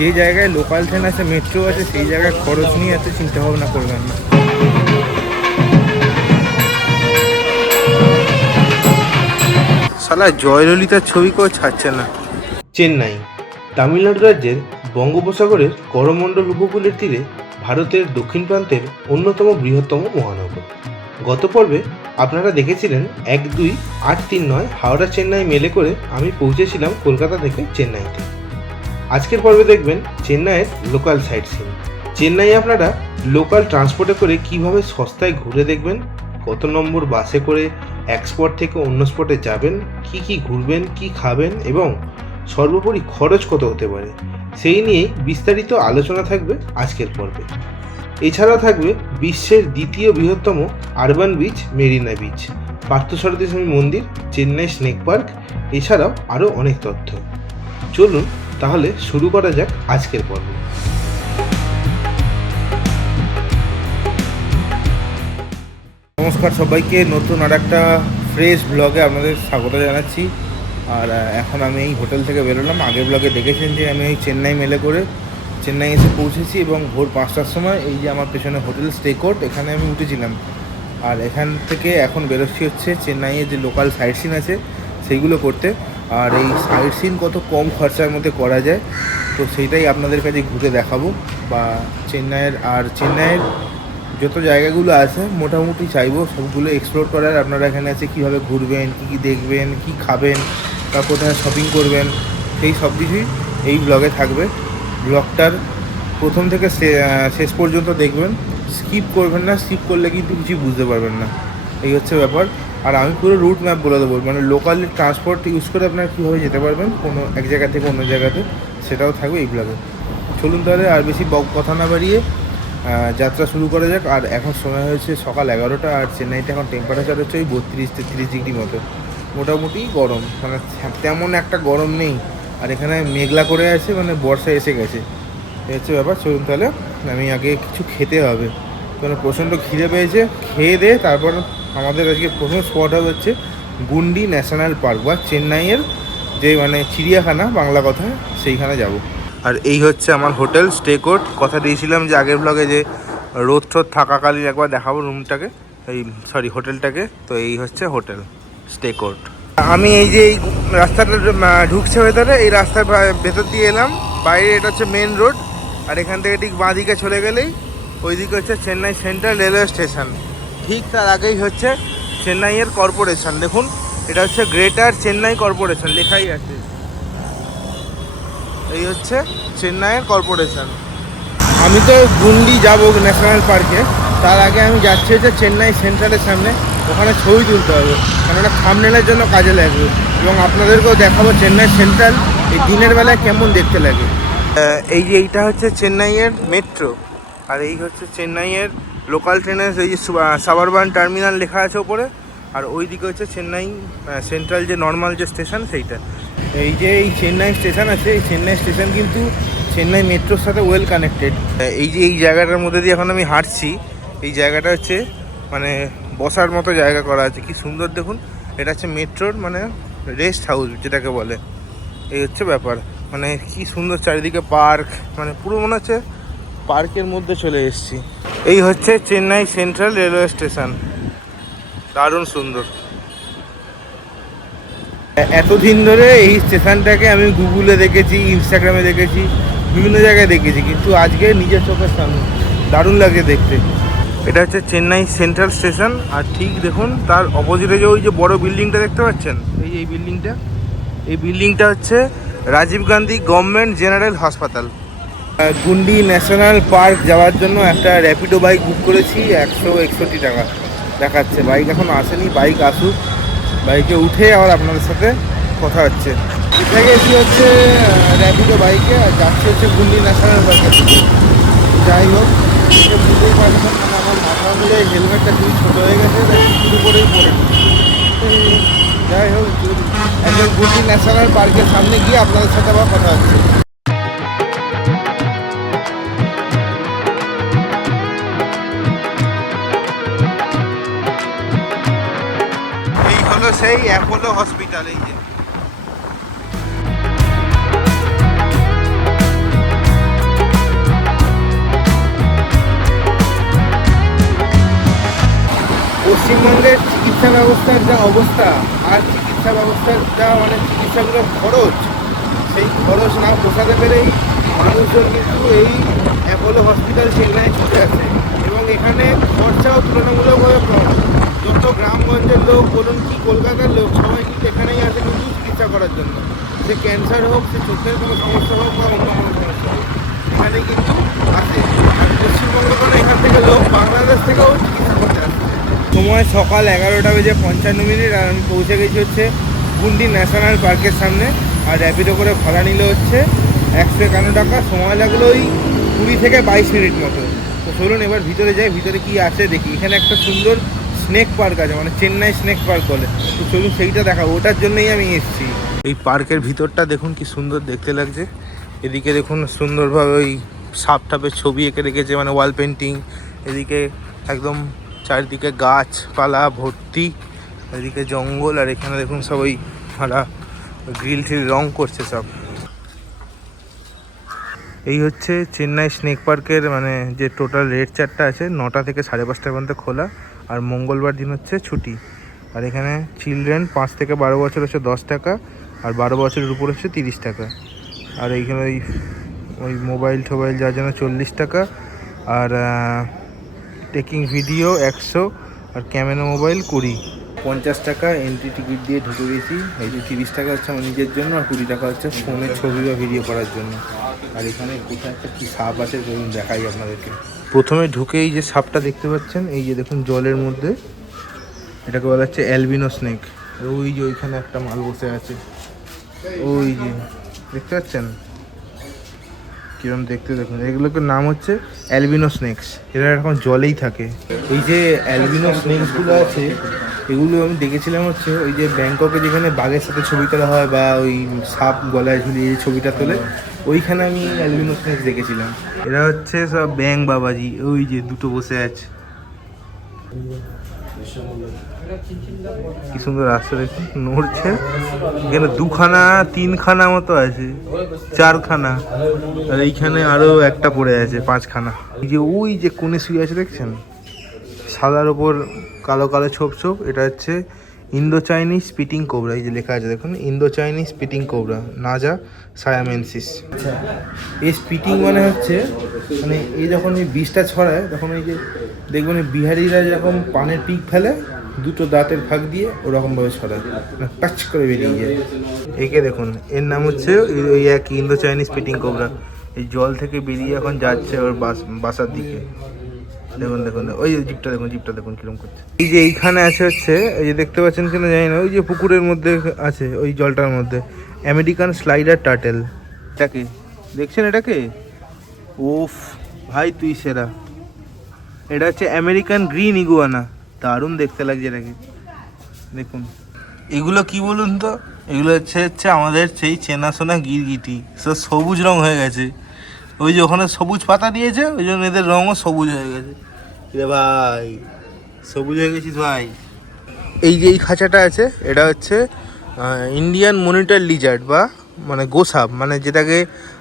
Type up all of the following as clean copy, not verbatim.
যে জায়গায় local train আছে, মেট্রো আছে, সেই জায়গায় খরচ নিয়ে এত চিন্তাভাবনা করবেন না। শালা জয়ললিতার ছবি কেউ ছাড়ছে না। চেন্নাই তামিলনাড়ু রাজ্যের বঙ্গোপসাগরের করমণ্ডল উপকূলের তীরে ভারতের দক্ষিণ প্রান্তের অন্যতম বৃহত্তম মহানগর। গত পর্বে আপনারা দেখেছিলেন 1-2-8-3-9 হাওড়া চেন্নাই মেলে করে আমি পৌঁছেছিলাম কলকাতা থেকে চেন্নাইতে। আজকের পর্বে দেখবেন চেন্নাইয়ের লোকাল সাইট সিন। চেন্নাই আপনারা লোকাল ট্রান্সপোর্টে করে কিভাবে সস্তায় ঘুরে দেখবেন, কত নম্বর বাসে করে এক স্পট থেকে অন্য স্পটে যাবেন, কি ঘুরবেন, কি খাবেন এবং সর্বোপরি খরচ কত হতে পারে, সেই নিয়ে বিস্তারিত আলোচনা থাকবে আজকের পর্বে। এছাড়াও থাকবে বিশ্বের দ্বিতীয় বৃহত্তম urban beach Marina beach, Parthasarathi স্বামী মন্দির, চেন্নাই স্নেক পার্ক, এছাড়াও আরও অনেক তথ্য। চলুন তাহলে শুরু করা যাক আজকের পর্ব। নমস্কার সবাইকে, নতুন আর একটা ফ্রেশ ব্লগে আপনাদের স্বাগত জানাচ্ছি। আর এখন আমি এই হোটেল থেকে বেরোলাম। আগের ব্লগে দেখেছেন যে আমি এই চেন্নাই মেলে করে চেন্নাই এসে পৌঁছেছি এবং ভোর 5টার সময় এই যে আমার পেছনে হোটেল স্টে কোর্ট, এখানে আমি উঠেছিলাম। আর এখান থেকে এখন বেরোচ্ছি হচ্ছে চেন্নাইয়ের যে লোকাল সাইট সিন আছে সেইগুলো করতে। আর এই সাইট সিন কত কম খরচার মধ্যে করা যায়, তো সেইটাই আপনাদের কাছে ঘুরে দেখাবো। বা চেন্নাইয়ের যত জায়গাগুলো আছে মোটামুটি চাইবো সবগুলো এক্সপ্লোর করার। আপনারা এখানে আছে কীভাবে ঘুরবেন, কী দেখবেন, কি খাবেন, বা কোথায় শপিং করবেন, সেই সব কিছুই এই ব্লগে থাকবে। ব্লগটার প্রথম থেকে শেষ পর্যন্ত দেখবেন, স্কিপ করবেন না। স্কিপ করলে কিন্তু কিছু বুঝতে পারবেন না, এই হচ্ছে ব্যাপার। আর আমি পুরো রুট ম্যাপ বলে দেবো, মানে লোকাল ট্রান্সপোর্ট ইউজ করে আপনারা কীভাবে যেতে পারবেন কোনো এক জায়গা থেকে অন্য জায়গাতে, সেটাও থাকবে এই ব্লগে। চলুন তাহলে আর বেশি কথা না বাড়িয়ে যাত্রা শুরু করা যাক। আর এখন সময় হয়েছে সকাল 11টা, আর চেন্নাইতে এখন টেম্পারেচার হচ্ছে ওই 32-33 ডিগ্রি মতো, মোটামুটি গরম, মানে তেমন একটা গরম নেই। আর এখানে মেঘলা করে আছে, মানে বর্ষা এসে গেছে, এই হচ্ছে ব্যাপার। চলুন তাহলে, আমি আগে কিছু খেতে হবে, মানে প্রচণ্ড খিদে পেয়েছে। খেয়ে দিয়ে তারপর আমাদের আজকে প্রথম স্পট হবে হচ্ছে গুন্ডি ন্যাশনাল পার্ক, বা চেন্নাইয়ের যে মানে চিড়িয়াখানা বাংলা কথায়, সেইখানে যাব। আর এই হচ্ছে আমার হোটেল স্টে কোর্ট। কথা দিয়েছিলাম যে আগের ব্লগে যে রোদ টোদ থাকাকালীন একবার দেখাবো রুমটাকে, হোটেলটাকে। তো এই হচ্ছে হোটেল স্টে কোর্ট। আমি এই যে এই রাস্তাটা ঢুকছে ভেতরে, এই রাস্তার ভেতর দিয়ে এলাম। বাইরে এটা হচ্ছে মেন রোড, আর এখান থেকে ঠিক বাঁ দিকে চলে গেলেই ওইদিকে হচ্ছে চেন্নাই সেন্ট্রাল রেলওয়ে স্টেশন। ঠিক তার আগেই হচ্ছে চেন্নাইয়ের কর্পোরেশন। দেখুন, এটা হচ্ছে গ্রেটার চেন্নাই কর্পোরেশন, লেখাই আছে। এই হচ্ছে চেন্নাইয়ের কর্পোরেশন। আমি তো গুন্ডি যাব ন্যাশনাল পার্কে, তার আগে আমি যাচ্ছি হচ্ছে চেন্নাই সেন্ট্রালের সামনে। ওখানে ছবি তুলতে হবে, কারণ ওটা থাম্বনেলের জন্য কাজে লাগবে, এবং আপনাদেরকেও দেখাবো চেন্নাই সেন্ট্রাল এই দিনের বেলায় কেমন দেখতে লাগে। এই যে এইটা হচ্ছে চেন্নাইয়ের মেট্রো, আর এই হচ্ছে চেন্নাইয়ের লোকাল ট্রেনের এই যে সাবারবান টার্মিনাল লেখা আছে ওপরে। আর ওই দিকে হচ্ছে চেন্নাই সেন্ট্রাল যে নর্মাল যে স্টেশন সেইটা। এই যে এই চেন্নাই স্টেশন আছে, এই চেন্নাই স্টেশন কিন্তু চেন্নাই মেট্রোর সাথে ওয়েল কানেক্টেড। এই যে এই জায়গাটার মধ্যে দিয়ে এখন আমি হাঁটছি, এই জায়গাটা হচ্ছে মানে বসার মতো জায়গা করা আছে, কি সুন্দর দেখুন। এটা হচ্ছে মেট্রোর মানে রেস্ট হাউস যেটাকে বলে, এই হচ্ছে ব্যাপার। মানে কি সুন্দর চারিদিকে পার্ক, মানে পুরো মনে হচ্ছে পার্কের মধ্যে চলে এসেছি। এই হচ্ছে চেন্নাই সেন্ট্রাল রেলওয়ে স্টেশন, দারুণ সুন্দর। এতদিন ধরে এই স্টেশনটাকে আমি গুগলে দেখেছি, ইনস্টাগ্রামে দেখেছি, বিভিন্ন জায়গায় দেখেছি, কিন্তু আজকে নিজের চোখের সামনে দারুণ লাগে দেখতে। এটা হচ্ছে চেন্নাই সেন্ট্রাল স্টেশন। আর ঠিক দেখুন তার অপোজিটে যে ওই যে বড় বিল্ডিংটা দেখতে পাচ্ছেন, এই বিল্ডিংটা হচ্ছে রাজীব গান্ধী গভর্নমেন্ট জেনারেল হাসপাতাল। গুন্ডি ন্যাশনাল পার্ক যাওয়ার জন্য একটা র্যাপিডো বাইক বুক করেছি, 161 টাকা দেখাচ্ছে। বাইক এখন আসেনি, বাইক আসুক, বাইকে উঠে আবার আপনাদের সাথে কথা হচ্ছে। উঠে গেছি হচ্ছে র্যাপিডো বাইকে, আর যাচ্ছি হচ্ছে গুন্ডি ন্যাশনাল পার্কের দিকে। যাই হোক, বুঝতেই পারছেন মানে আমার মাথা মিলে হেলমেটটা খুবই ছোটো হয়ে গেছে, শুরু করেই পড়ে। যাই হোক, একজন গুন্ডি ন্যাশনাল পার্কের সামনে গিয়ে আপনাদের সাথে আবার কথা হচ্ছে। এই হলো সেই অ্যাপোলো হসপিটাল। এই যে পশ্চিমবঙ্গের চিকিৎসা ব্যবস্থার যা অবস্থা আর চিকিৎসা ব্যবস্থার যা মানে চিকিৎসাগুলোর খরচ, সেই খরচ না পোষাতে পেরেই মানুষজন কিন্তু এই অ্যাপোলো হসপিটাল চেন্নাই ছুটে আসে এবং এখানে খরচাও তুলনামূলকভাবে কম। যত গ্রামগঞ্জের লোক বলুন কি কলকাতার লোক সবাই কিন্তু এখানেই আসে কিন্তু চিকিৎসা করার জন্য, সে ক্যান্সার হোক, সে চোখের কোনো সমস্যা হোক বা অন্য কোনো সমস্যা হোক, এখানে কিন্তু আসে। আর পশ্চিমবঙ্গ করে এখান থেকে লোক বাংলাদেশ থেকেও চিকিৎসা করতে আসে। সময় সকাল 11:55 আর আমি পৌঁছে গেছি হচ্ছে গুন্ডি ন্যাশনাল পার্কের সামনে। আর র্যাপিডো করে ভাড়া নিল হচ্ছে 151 টাকা, সময় লাগলো ওই 20 থেকে 22 মিনিট মতো। তো চলুন এবার ভিতরে যাই, ভিতরে কি আছে দেখি। এখানে একটা সুন্দর স্নেক পার্ক আছে, মানে চেন্নাই স্নেক পার্ক বলে, তো চলুন সেইটা দেখাবো, ওটার জন্যই আমি এসেছি। এই পার্কের ভিতরটা দেখুন কি সুন্দর দেখতে লাগছে। এদিকে দেখুন সুন্দরভাবে ওই সাপ টাপের ছবি এঁকে রেখেছে, মানে ওয়াল পেন্টিং। এদিকে একদম চারিদিকে গাছপালা ভর্তি, এদিকে জঙ্গল, আর এখানে দেখুন সব ওই ভাড়া গ্রিল ঠিল রং করছে সব। এই হচ্ছে চেন্নাই স্নেক পার্কের মানে যে টোটাল রেট চার্টটা আছে, 9টা থেকে 5:30 পর্যন্ত খোলা, আর মঙ্গলবার দিন হচ্ছে ছুটি। আর এখানে চিলড্রেন 5 থেকে 12 বছর হচ্ছে 10 টাকা, আর 12 বছরের উপর হচ্ছে 30 টাকা। আর এইখানে ওই মোবাইল টোবাইল যার জন্য 40 টাকা, আর টেকিং ভিডিও 100, আর ক্যামেরা মোবাইল 20। 50 টাকা এন্ট্রি টিকিট দিয়ে ঢুকে গেছি। এই যে 30 টাকা হচ্ছে আমার নিজের জন্য, আর 20 টাকা হচ্ছে ফোনে ছবি বা ভিডিও করার জন্য। আর এখানে কোথায় একটা কী সাপ আছে ধরুন দেখাই আপনাদেরকে। প্রথমে ঢুকেই যে সাপটা দেখতে পাচ্ছেন, এই যে দেখুন জলের মধ্যে, এটাকে বলা হচ্ছে অ্যালবিনো স্নেক। ওই যে ওইখানে একটা মাল বসে আছে, ওই যে দেখতে পাচ্ছেন কিরম দেখতে দেখুন। এগুলোকে নাম হচ্ছে অ্যালবিনো স্নেকস, এরা এখন জলেই থাকে। এই যে অ্যালবিনো স্নেকসগুলো আছে, এগুলো আমি দেখেছিলাম হচ্ছে ওই যে ব্যাংককে যেখানে বাঘের সাথে ছবি তোলা হয় বা ওই সাপ গলায় ঝুলিয়ে এই ছবিটা তোলে, ওইখানে আমি অ্যালবিনো স্নেকস দেখেছিলাম। এরা হচ্ছে সব ব্যাং বাবাজি, ওই যে দুটো বসে আছে, কি সুন্দর রাস্তা দেখুন নড়ছে। এখানে 2খানা 3খানা মতো আছে, 4খানা, আর এইখানে আরো একটা পড়ে আছে 5খানা। এই যে ওই যে কোণে শুয়ে আছে দেখছেন, সাদার ওপর কালো কালো ছোপ ছোপ, এটা হচ্ছে ইন্দো চাইনিজ স্পিটিং কোবরা। এই যে লেখা আছে দেখুন, ইন্দো চাইনিজ স্পিটিং কোবরা নাজা সায়ামেনসিস। আচ্ছা, এই স্পিটিং মানে হচ্ছে মানে এই যখন এই বিষটা ছড়ায় তখন এই যে দেখবেন বিহারিরা যখন পানের পিক ফেলে দুটো দাঁতের ফাঁক দিয়ে ওরকমভাবে ছড়ায়, মানে প্যাচ করে বেরিয়ে যায়। একে দেখুন, এর নাম হচ্ছে ওই এক ইন্দো চাইনিজ স্পিটিং কোবরা। এই জল থেকে বেরিয়ে এখন যাচ্ছে ওর বাসার দিকে। দেখুন দেখুন ওই যে জিপটা দেখুন, জিপটা দেখুন কিরকম করছে। এই যে এইখানে আছে হচ্ছে, এই যে দেখতে পাচ্ছেন কিনা জানি না, ওই যে পুকুরের মধ্যে আছে ওই জলটার মধ্যে, আমেরিকান স্লাইডার টার্টেল। এটাকে দেখছেন, এটাকে ওফ ভাই তুই সেরা। এটা হচ্ছে আমেরিকান গ্রিন ইগুয়ানা, দারুণ দেখতে লাগছে এটাকে দেখুন। এগুলো কি বলুন তো, এগুলো হচ্ছে আমাদের সেই চেনাশোনা গিরগিটি, সব সবুজ রং হয়ে গেছে। ওই যে ওখানে সবুজ পাতা দিয়েছে, ওই জন্য এদের রঙও সবুজ হয়ে গেছে। রে ভাই সবুজ হয়ে গেছিস ভাই। এই যে এই খাঁচাটা আছে, এটা হচ্ছে ইন্ডিয়ান মনিটর লিজার্ড বা মানে গোসাপ, মানে যেটাকে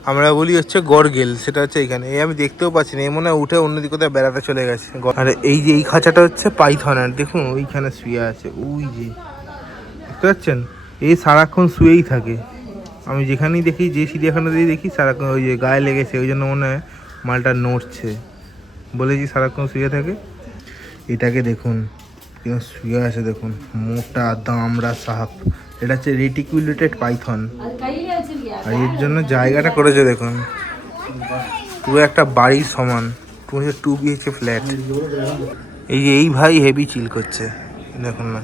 আমরা বলি হচ্ছে গরগেল, সেটা হচ্ছে এখানে। এই আমি দেখতেও পাচ্ছি না, এই মনে হয় উঠে অন্যদিকে কোথায় বেড়াতে চলে গেছে। আর এই যে এই খাঁচাটা হচ্ছে পাইথনের, দেখুন ওইখানে শুয়ে আছে, ওই যে দেখতে পাচ্ছেন, এই সারাক্ষণ শুয়েই থাকে। আমি যেখানেই দেখি, যে চিড়িয়াখানাতেই দেখি সারাক্ষণ ওই যে গায়ে লেগেছে, ওই জন্য মনে হয় মালটা নড়ছে, বলেছি সারাক্ষণ শুয়ে থাকে। এটাকে দেখুন কিরকম শুয়ে আছে দেখুন, মোটা দামড়া সাপ। এটা হচ্ছে রেটিকুলেটেড পাইথন, আর এর জন্য জায়গাটা করেছে দেখুন পুরো একটা বাড়ির সমান, 2 BHK ফ্ল্যাট। এই যে এই ভাই হেভি চিল করছে দেখুন না,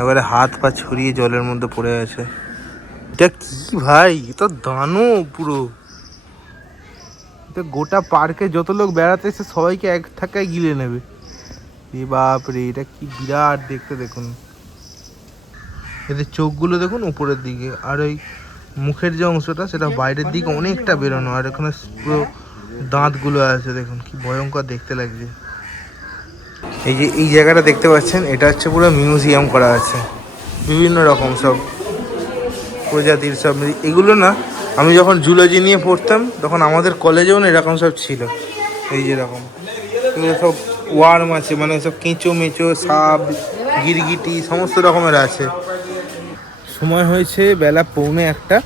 এবারে হাত পা ছড়িয়ে জলের মধ্যে পড়ে আছে। এটা কি ভাই, এটা দানো পুরো, এটা গোটা পার্কে যত লোক বেড়াতে এসে সবাইকে এক ধাক্কায় গিলে নেবে। এ বাপরে, এটা কি বিরাট দেখতে দেখুন। এদের চোখগুলো দেখুন উপরের দিকে, আর ওই মুখের যে অংশটা সেটা বাইরের দিকে অনেকটা বেরোনো, আর এখানে পুরো দাঁতগুলো আছে দেখুন, কি ভয়ঙ্কর দেখতে লাগছে। এই যে এই জায়গাটা দেখতে পাচ্ছেন, এটা হচ্ছে পুরো মিউজিয়াম করা আছে, বিভিন্ন রকম সব প্রজাতির সব। এগুলো না আমি যখন জুলজি নিয়ে পড়তাম তখন আমাদের কলেজেও না এরকম সব ছিল, এই যেরকম এগুলো সব ওয়ার্ম আছে, মানে সব কেঁচো মেচো, সাপ, গিরগিটি সমস্ত রকমের আছে। সময় হয়েছে বেলা 1:45,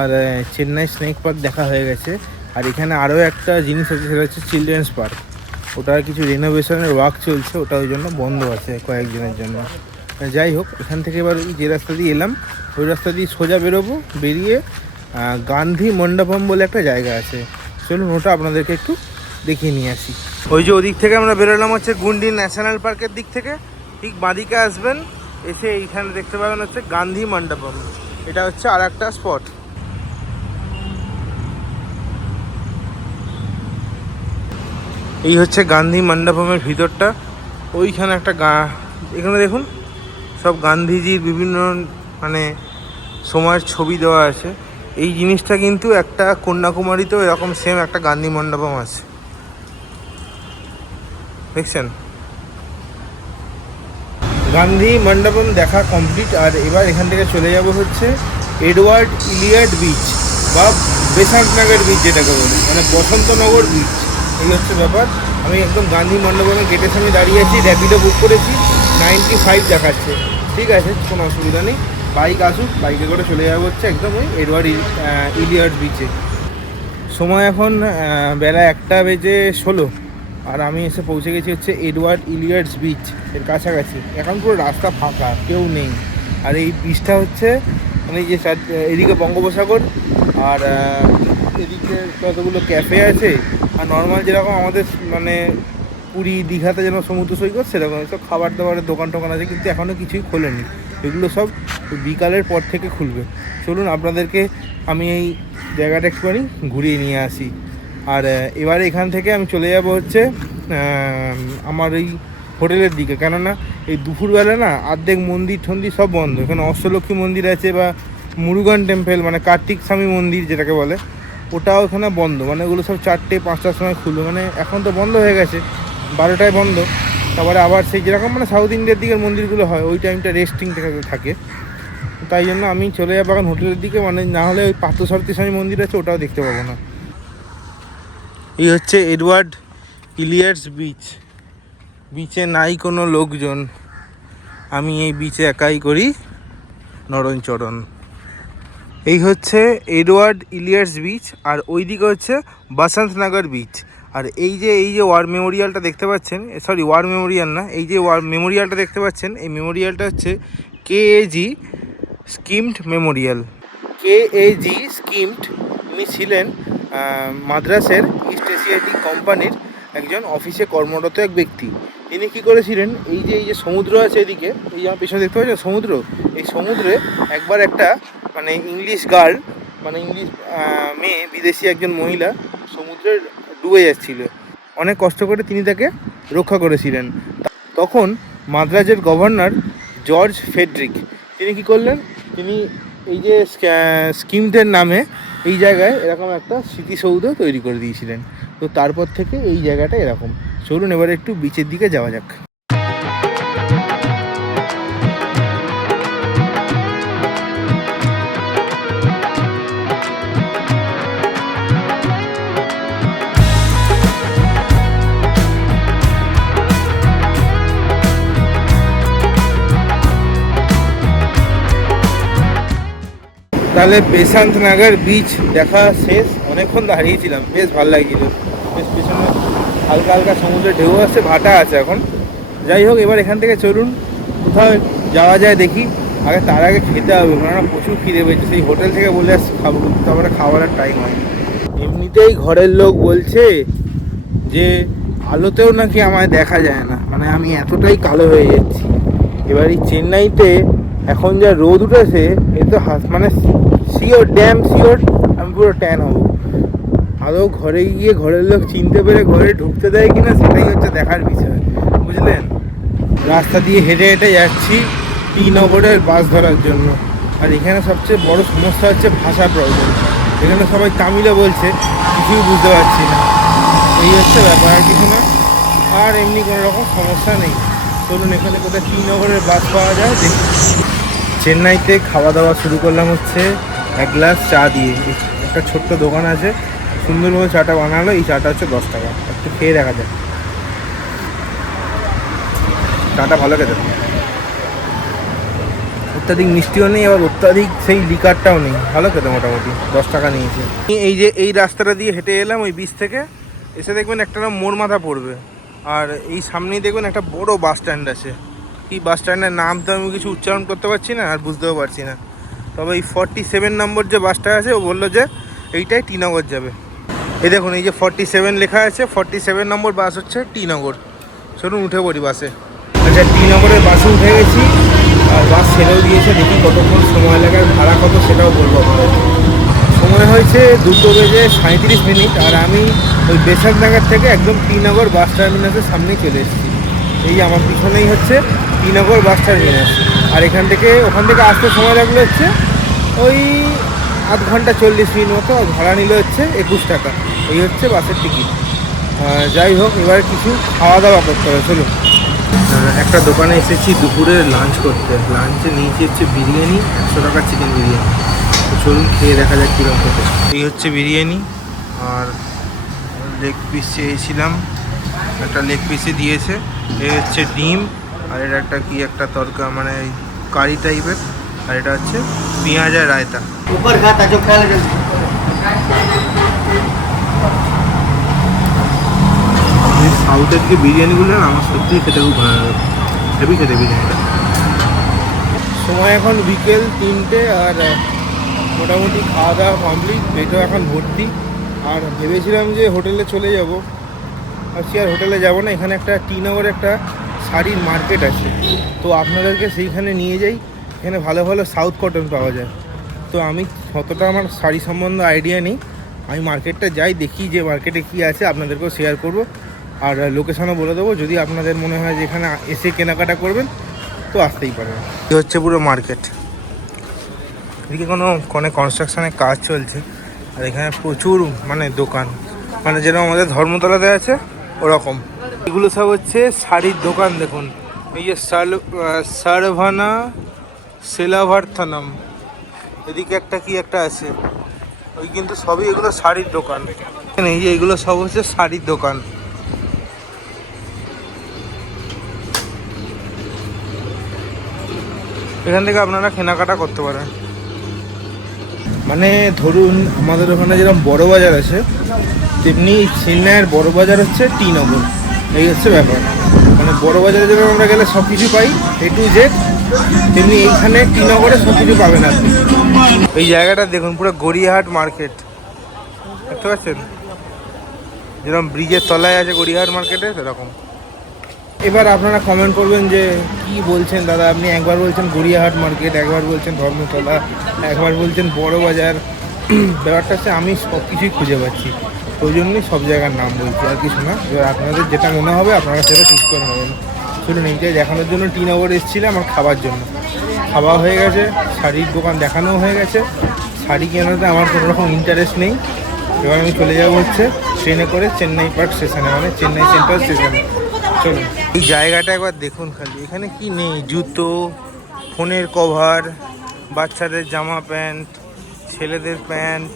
আর চেন্নাই স্নেক পার্ক দেখা হয়ে গেছে। আর এখানে আরও একটা জিনিস আছে, সেটা হচ্ছে চিলড্রেন্স পার্ক। ওটার কিছু রিনোভেশনের ওয়ার্ক চলছে, ওটা ওই জন্য বন্ধ আছে কয়েকদিনের জন্য। যাই হোক, এখান থেকে এবার যে রাস্তা দিয়ে এলাম ওই রাস্তা দিয়ে সোজা বেরোবো, বেরিয়ে গান্ধী মণ্ডপম বলে একটা জায়গা আছে, চলুন ওটা আপনাদেরকে একটু দেখিয়ে নিয়ে আসি। ওই যে ওদিক থেকে আমরা বেরোলাম হচ্ছে গুন্ডি ন্যাশনাল পার্কের দিক থেকে, ঠিক বাঁদিকে আসবেন, এসে এইখানে দেখতে পাবেন হচ্ছে গান্ধী মণ্ডপম। এটা হচ্ছে আর একটা স্পট। এই হচ্ছে গান্ধী মণ্ডপমের ভিতরটা। ওইখানে একটা এখানে দেখুন সব গান্ধীজির বিভিন্ন মানে সময়ের ছবি দেওয়া আছে। এই জিনিসটা কিন্তু একটা কন্যাকুমারীতেও এরকম সেম একটা গান্ধী মণ্ডপম আছে, দেখছেন। গান্ধী মণ্ডপম দেখা কমপ্লিট। আর এবার এখান থেকে চলে যাব হচ্ছে এডওয়ার্ড ইলিয়ট বিচ বা বেসান্তনগর বিচ, যেটাকে বলি, মানে বসন্তনগর বিচ। এই হচ্ছে ব্যাপার। আমি একদম গান্ধী মণ্ডপমের গেটের সামনে দাঁড়িয়ে আছি, র্যাপিডো বুক করেছি, 95 দেখাচ্ছে। ঠিক আছে, কোনো অসুবিধা নেই, বাইক আসুক, বাইকে করে চলে যাবো হচ্ছে একদম ওই এডওয়ার্ড ইলিয়ট বিচে। সময় এখন বেলা 1:16, আর আমি এসে পৌঁছে গেছি হচ্ছে এডওয়ার্ড ইলিয়টস বিচ এর কাছাকাছি। এখন পুরো রাস্তা ফাঁকা, কেউ নেই। আর এই বিচটা হচ্ছে মানে যে এদিকে বঙ্গোপসাগর, আর এদিকে কতগুলো ক্যাফে আছে। আর নর্মাল যেরকম আমাদের মানে পুরী দীঘাতে যেন সমুদ্র সৈকত, সেরকম সব খাবার দাবারের দোকান টোকান আছে, কিন্তু এখনও কিছুই খোলেনি। এগুলো সব বিকালের পর থেকে খুলবে। চলুন আপনাদেরকে আমি এই জায়গাটা একটুখানি ঘুরিয়ে নিয়ে আসি। আর এবারে এখান থেকে আমি চলে যাব হচ্ছে আমার এই হোটেলের দিকে, কেননা এই দুপুরবেলা না অর্ধেক মন্দির ঠন্দির সব বন্ধ। এখানে অষ্টলক্ষ্মী মন্দির আছে, বা মুরুগান টেম্পল মানে কার্তিক স্বামী মন্দির যেটাকে বলে, ওটাও এখানে বন্ধ। মানে ওগুলো সব 4টে-5টার সময় খুলবে, মানে এখন তো বন্ধ হয়ে গেছে, 12টায় বন্ধ। তারপরে আবার সেই যেরকম মানে সাউথ ইন্ডিয়ার দিকের মন্দিরগুলো হয়, ওই টাইমটা রেস্টিং থাকে। তাই জন্য আমি চলে যাবো এখন হোটেলের দিকে, মানে না হলে ওই পার্থসারথী স্বামী মন্দির আছে, ওটাও দেখতে পাবো না। এই হচ্ছে এডওয়ার্ড ইলিয়টস বিচ। বিচে নাই কোনো লোকজন, আমি এই বিচে একাই করি নরনচরণ। এই হচ্ছে এডওয়ার্ড ইলিয়টস বিচ, আর ওই দিকে হচ্ছে বসন্তনগর বিচ। আর এই যে ওয়ার মেমোরিয়ালটা দেখতে পাচ্ছেন, সরি ওয়ার মেমোরিয়াল না, এই যে ওয়ার মেমোরিয়ালটা দেখতে পাচ্ছেন, এই মেমোরিয়ালটা হচ্ছে কেএজি স্কিমড মেমোরিয়াল। কেএজি স্কিমড উনি ছিলেন মাদ্রাসের ইস্ট এশিয়াটিক কোম্পানির একজন অফিসে কর্মরত এক ব্যক্তি। তিনি কী করেছিলেন, এই যে সমুদ্র আছে এদিকে, এই আমার পেছনে দেখতে পাচ্ছেন সমুদ্র, এই সমুদ্রে একবার একটা মানে ইংলিশ গার্ল, মানে ইংলিশ মেয়ে, বিদেশি একজন মহিলা সমুদ্রে ডুবে যাচ্ছিল। অনেক কষ্ট করে তিনি তাকে রক্ষা করেছিলেন। তখন মাদ্রাজের গভর্নর জর্জ ফেডরিক তিনি কী করলেন, তিনি এই যে স্কিমদের নামে এই জায়গায় এরকম একটা স্মৃতিসৌধ তৈরি করে দিয়েছিলেন। তো তারপর থেকে এই জায়গাটা এরকম। চলুন এবারে একটু বিচের দিকে যাওয়া যাক। তাহলে বেসান্তনগর বিচ দেখা শেষ। অনেকক্ষণ দাঁড়িয়েছিলাম, বেশ ভালো লাগছিল। বেশ পিছনে হালকা হালকা সমুদ্রের ঢেউ আসছে, ভাটা আছে এখন। যাই হোক, এবার এখান থেকে চলুন কোথাও যাওয়া যায় দেখি। তার আগে খেতে হবে, কেননা প্রচুর খিদে পেয়েছে। সেই হোটেল থেকে বলে আসছি খাবো, তারপরে খাবারের টাইম হয়নি। এমনিতেই ঘরের লোক বলছে যে আলোতেও নাকি আমায় দেখা যায় না, মানে আমি এতটাই কালো হয়ে যাচ্ছি। এবার এই চেন্নাইতে এখন যা রোদ উঠেছে, এ তো মানে শিওর, ড্যাম শিওর আমি পুরো ট্যান হবো। আদৌ ঘরে গিয়ে ঘরের লোক চিনতে পেরে ঘরে ঢুকতে দেয় কিনা, সেটাই হচ্ছে দেখার বিষয়, বুঝলেন। রাস্তা দিয়ে হেঁটে হেঁটে যাচ্ছি টি নগরের বাস ধরার জন্য। আর এখানে সবচেয়ে বড় সমস্যা হচ্ছে ভাষা প্রবলেম। এখানে সবাই তামিলে বলছে, কিছুই বুঝতে পারছি না। এই হচ্ছে ব্যাপার, আর কিছু না। আর এমনি কোনো রকম সমস্যা নেই। চলুন এখানে কোথায় টি নগরের বাস পাওয়া যায় দেখি। চেন্নাইতে খাওয়া দাওয়া শুরু করলাম হচ্ছে এক গ্লাস চা দিয়ে। একটা ছোট্ট দোকান আছে, সুন্দরভাবে চাটা বানালো। এই চাটা হচ্ছে 10 টাকা। একটু খেয়ে দেখা যায়। চাটা ভালো খেতে, অত্যাধিক মিষ্টিও নেই, আবার অত্যাধিক সেই লিকারটাও নেই, ভালো খেতে। মোটামুটি 10 টাকা নিয়েছে। এই যে এই রাস্তাটা দিয়ে হেঁটে এলাম ওই বিচ থেকে, এসে দেখবেন একটা মোড় মাথা পড়বে, আর এই সামনেই দেখবেন একটা বড় বাস স্ট্যান্ড আছে। কি বাস স্ট্যান্ডের নাম তো আমি কিছু উচ্চারণ করতে পারছি না আর বুঝতেও পারছি না, তবে এই 47 নম্বর যে বাসটা আছে ও বললো যে এইটাই টিনগর যাবে। এই দেখুন এই যে 47 লেখা আছে, 47 নম্বর বাস হচ্ছে টিনগর। চলুন উঠে পড়ি বাসে। আচ্ছা, টিনগরের বাসে উঠে গেছি আর বাস ছেড়েও দিয়েছে। দেখি কতক্ষণ সময় লাগে, ভাড়া কত সেটাও বলবো আপনাদের। সময় হয়েছে 2:37 আর আমি ওই বেসাকনগর থেকে একদম টিনগর বাস টার্মিনাসের সামনেই চলে এসেছি। এই আমার পিছনেই হচ্ছে টিনগর বাস টার্মিনাস, আর ওখান থেকে আসতে সময় লাগলো হচ্ছে ওই আধ ঘন্টা 40 মিনিট মতো। ভাড়া নিল হচ্ছে 21 টাকা। এই হচ্ছে বাসের টিকিট। যাই হোক, এবার কিছু খাওয়া দাওয়া করতে হবে। চলুন, একটা দোকানে এসেছি দুপুরে লাঞ্চ করতে। লাঞ্চে নিয়েছি হচ্ছে বিরিয়ানি, 100 টাকার চিকেন বিরিয়ানি। তো চলুন খেয়ে দেখা যাক কীরকম খেতে। এই হচ্ছে বিরিয়ানি, আর লেগ পিস চেয়েছিলাম, একটা লেগ পিসে দিয়েছে। এই হচ্ছে ডিম, আর এটা একটা কি একটা তরকা মানে কারি টাইপের, আর এটা হচ্ছে পেঁয়াজ আর রায়তা। সাউথের যে বিরিয়ানিগুলো না আমার সত্যিই খেতে খুব ভালো লাগে, হেভি খেতে বিরিয়ানিটা। সময় এখন বিকেল 3টে, আর মোটামুটি খাওয়া দাওয়া কমপ্লিট, পেটও এখন ভর্তি। আর ভেবেছিলাম যে হোটেলে চলে যাব, ভাবছি আর হোটেলে যাব না। এখানে একটা টিনগরে একটা শাড়ির মার্কেট আছে, তো আপনাদেরকে সেইখানে নিয়ে যাই। এখানে ভালো ভালো সাউথ কটন পাওয়া যায়। তো আমি অতটা আমার শাড়ি সম্বন্ধে আইডিয়া নেই, আমি মার্কেটটা যাই, দেখি যে মার্কেটে কী আছে, আপনাদেরকেও শেয়ার করব আর লোকেশনও বলে দেবো। যদি আপনাদের মনে হয় যে এখানে এসে কেনাকাটা করবেন তো আসতেই পারেন। এই হচ্ছে পুরো মার্কেট। এদিকে কোনো কনস্ট্রাকশনের কাজ চলছে, আর এখানে প্রচুর মানে দোকান, মানে যেরকম আমাদের ধর্মতলাতে আছে ওরকম। এগুলো সব হচ্ছে শাড়ির দোকান। দেখুন এই যে সারভানা সেলাভার্থানাম, এদিকে একটা কি একটা আছে, ওই কিন্তু সবই এগুলো শাড়ির দোকান। এই যে এগুলো সব হচ্ছে শাড়ির দোকান। এখান থেকে আপনারা কেনাকাটা করতে পারেন। মানে ধরুন আমাদের ওখানে যেরকম বড় বাজার আছে, তেমনি চেন্নাইয়ের বড় বাজার হচ্ছে টিনগর। এই হচ্ছে ব্যাপার, মানে বড় বাজারে যেরকম আমরা গেলে সব কিছু পাই A to Z, তেমনি এইখানে টিনগরে সব কিছু পাবেন আপনি। এই জায়গাটা দেখুন, পুরো গড়িয়াহাট মার্কেট, দেখতে পাচ্ছেন? যেরকম ব্রিজের তলায় আছে গড়িয়াহাট মার্কেটে সেরকম। এবার আপনারা কমেন্ট করবেন যে কি বলছেন দাদা, আপনি একবার বলছেন গড়িয়াহাট মার্কেট, একবার বলছেন ধর্মতলা, একবার বলছেন বড় বাজার। ব্যাপারটা হচ্ছে আমি সব কিছুই খুঁজে পাচ্ছি, ওই জন্যই সব জায়গার নাম বলছি, আর কিছু না। এবার আপনাদের যেটা মনে হবে আপনারা সেটা ঠিক করে নেবেন। চলুন, এইটাই দেখানোর জন্য টিনগর এসেছিলাম আমার খাবার জন্য। খাওয়া হয়ে গেছে, শাড়ির দোকান দেখানোও হয়ে গেছে। শাড়ি কেনাতে আমার কোনো রকম ইন্টারেস্ট নেই। এবার আমি চলে যাবো হচ্ছে ট্রেনে করে চেন্নাই পার্ক স্টেশনে, মানে চেন্নাই সেন্ট্রাল স্টেশনে। চলুন, এই জায়গাটা একবার দেখুন খালি, এখানে কি নেই? জুতো, ফোনের কভার, বাচ্চাদের জামা প্যান্ট, ছেলেদের প্যান্ট,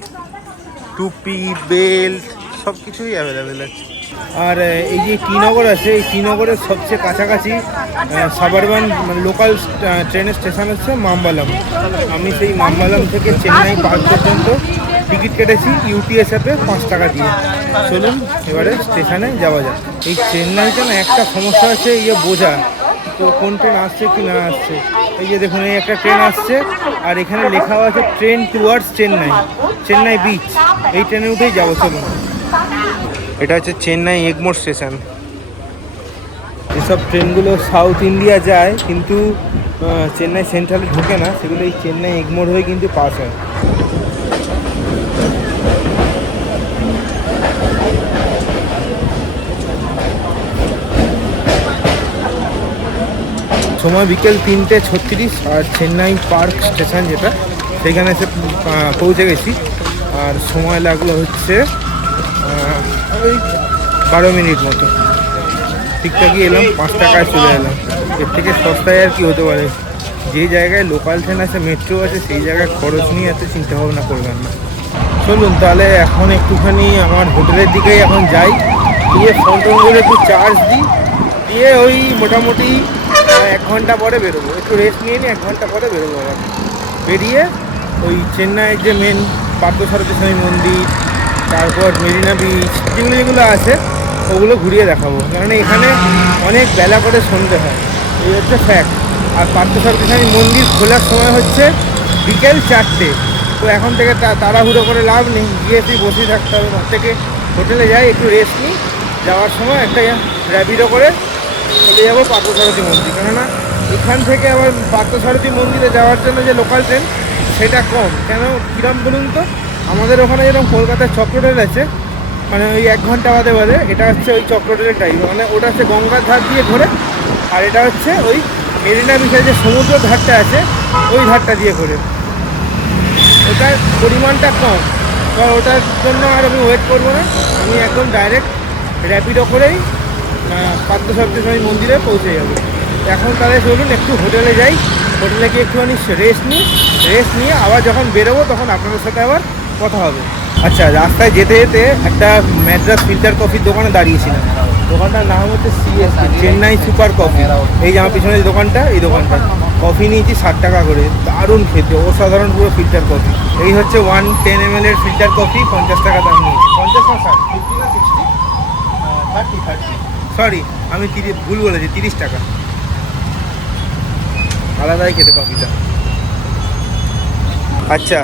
টুপি, বেল্ট, সব কিছুই অ্যাভেলেবেল আছে। আর এই যে টিনগর আছে, এই টিনগরের সবচেয়ে কাছাকাছি সাবারবান মানে লোকাল ট্রেনের স্টেশন হচ্ছে মাম্বালাম। আমি সেই মাম্বালাম থেকে চেন্নাই পার্ক পর্যন্ত টিকিট কেটেছি ইউটিএস অ্যাপে 5 টাকা দিয়ে। চলুন এবারে স্টেশনে যাওয়া যাক। এই চেন্নাইতে না একটা সমস্যা আছে, এই যে বোঝা তো কোন ট্রেন আসছে কি না আসছে। এই যে দেখুন, এই একটা ট্রেন আসছে, আর এখানে লেখা আছে train towards Chennai, Chennai beach. এই ট্রেনে উঠেই যাবো। চলুন, এটা হচ্ছে চেন্নাই এগমোর স্টেশন। এসব ট্রেনগুলো সাউথ ইন্ডিয়া যায়, কিন্তু চেন্নাই সেন্ট্রালে ঢুকে না, সেগুলো এই চেন্নাই এগমোর হয়ে কিন্তু পাস হয়। সময় বিকেল 3:36, আর চেন্নাই পার্ক স্টেশন যেটা, সেখানে এসে পৌঁছে গেছি। আর সময় লাগলো হচ্ছে ওই 12 মিনিট মতো। ঠিকঠাকই এলাম, 5 টাকায় চলে এলাম। এর থেকে সস্তায় আর কি হতে পারে? যে জায়গায় লোকাল ট্রেন আছে, মেট্রো আছে, সেই জায়গায় খরচ নিয়ে এত চিন্তাভাবনা করবেন না। চলুন তাহলে এখন একটুখানি আমার হোটেলের দিকেই এখন যাই, গিয়ে ফোন টোনগুলো একটু চার্জ দিই, দিয়ে ওই মোটামুটি 1 ঘন্টা পরে বেরোবো, একটু রেস্ট নিয়ে নিই, 1 ঘন্টা পরে বেরোবো আবার। বেরিয়ে ওই চেন্নাইয়ের যে মেন পার্থসারথী স্বামী মন্দির, তারপর মেরিনা বিচ, যেগুলো যেগুলো আছে ওগুলো ঘুরিয়ে দেখাবো, কেননা এখানে অনেক বেলা করে সন্ধে হয়, এই হচ্ছে ফ্যাক্ট। আর পার্থসারথী স্বামী মন্দির খোলার সময় হচ্ছে বিকেল 4টে। তো এখন থেকে তাড়াহুড়ো করে লাভ নেই, গিয়ে তুই বসেই থাকতে হবে। তার থেকে হোটেলে যাই, একটু রেস্ট নিই, যাওয়ার সময় একটা র্যাপিডো করে চলে যাবো পার্থসারথী মন্দির। কেননা এখান থেকে আবার পার্থসারথী মন্দিরে যাওয়ার জন্য যে লোকাল ট্রেন সেটা কম। কেন কীরকম বলুন তো, আমাদের ওখানে যেরকম কলকাতার চক্র রেল আছে, মানে ওই 1 ঘন্টা বাদে বাদে, এটা হচ্ছে ওই চক্র রেলের টাইপ, মানে ওটা হচ্ছে গঙ্গার ধার দিয়ে ঘোরে, আর এটা হচ্ছে ওই মেরিনা বিচের যে সমুদ্র ধারটা আছে ওই ধারটা দিয়ে ঘোরে। ওটার পরিমাণটা কম, কারণ ওটার জন্য আর আমি ওয়েট করবো না, আমি একদম ডাইরেক্ট র্যাপিডো করেই পার্থসারথী স্বামী মন্দিরে পৌঁছে যাবো। এখন তাহলে চলুন একটু হোটেলে যাই, হোটেলে গিয়ে একটুখানি রেস্ট নিয়ে আবার যখন বেরোবো তখন আপনাদের সাথে আবার কথা হবে। আচ্ছা, রাস্তায় যেতে যেতে একটা ম্যাড্রাস ফিল্টার কফির দোকানে দাঁড়িয়েছিলাম। দোকানটার নাম হচ্ছে সিএসকে, চেন্নাই সুপার কফি। এই যে আমার পিছনে যে দোকানটা, এই দোকানটা কফি নিয়েছি 60 টাকা করে, দারুণ খেতে, অসাধারণ পুরো ফিল্টার কফি। এই হচ্ছে 110 ml এর ফিল্টার কফি, 50 টাকা দাম নিয়েছি। 50 না 60, 50 না 60, 30, সরি আমি ভুল বলেছি, 30 টাকা। আলাদাই খেতে কফিটা। আচ্ছা,